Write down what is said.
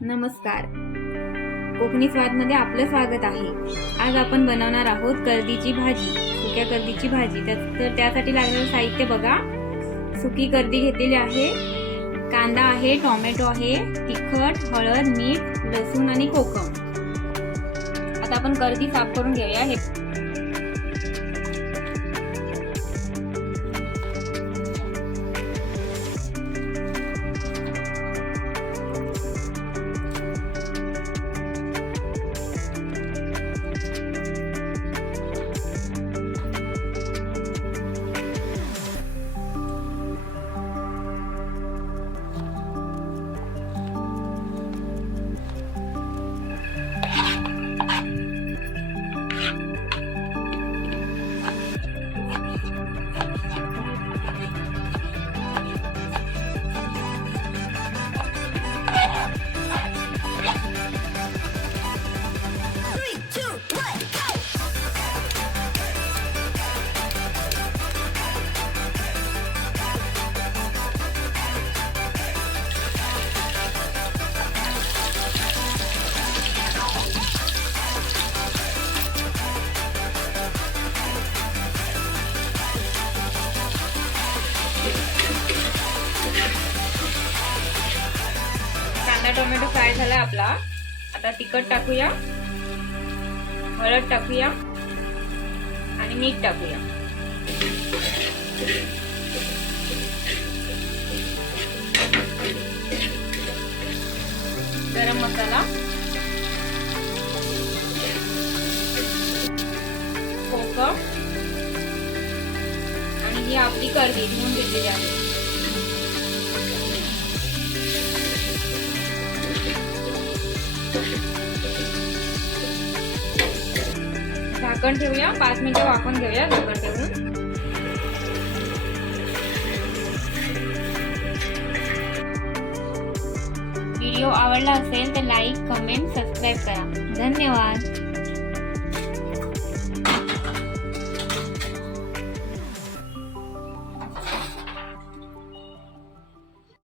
नमस्कार. कोकणी स्वादमध्ये आपलं स्वागत आहे. आज आपण बनवणार आहोत कर्दीची भाजी, सुक्या कर्दीची भाजी. तर त्यासाठी लागणारं साहित्य बघा. सुकी कर्दी घेतलेली आहे, कांदा आहे, टोमॅटो आहे, तिखट, हळद, मीठ, लसूण आणि कोकम. आता आपण कर्दी साफ करून घेऊया. हे कांदा टोमॅटो फ्राय झाला आपला. आता तिखट टाकूया, हळद टाकूया आणि मीठ टाकूया. गरम मसाला, कोकम आणि ही आपली कर्दी धुवून घेतलेली आहे. झाकण ठेवूया, 5 मिनिटे वाफवून घेऊया झाकण ठेवून. व्हिडिओ आवडला असेल तर लाईक, कमेंट, सबस्क्राईब करा. धन्यवाद.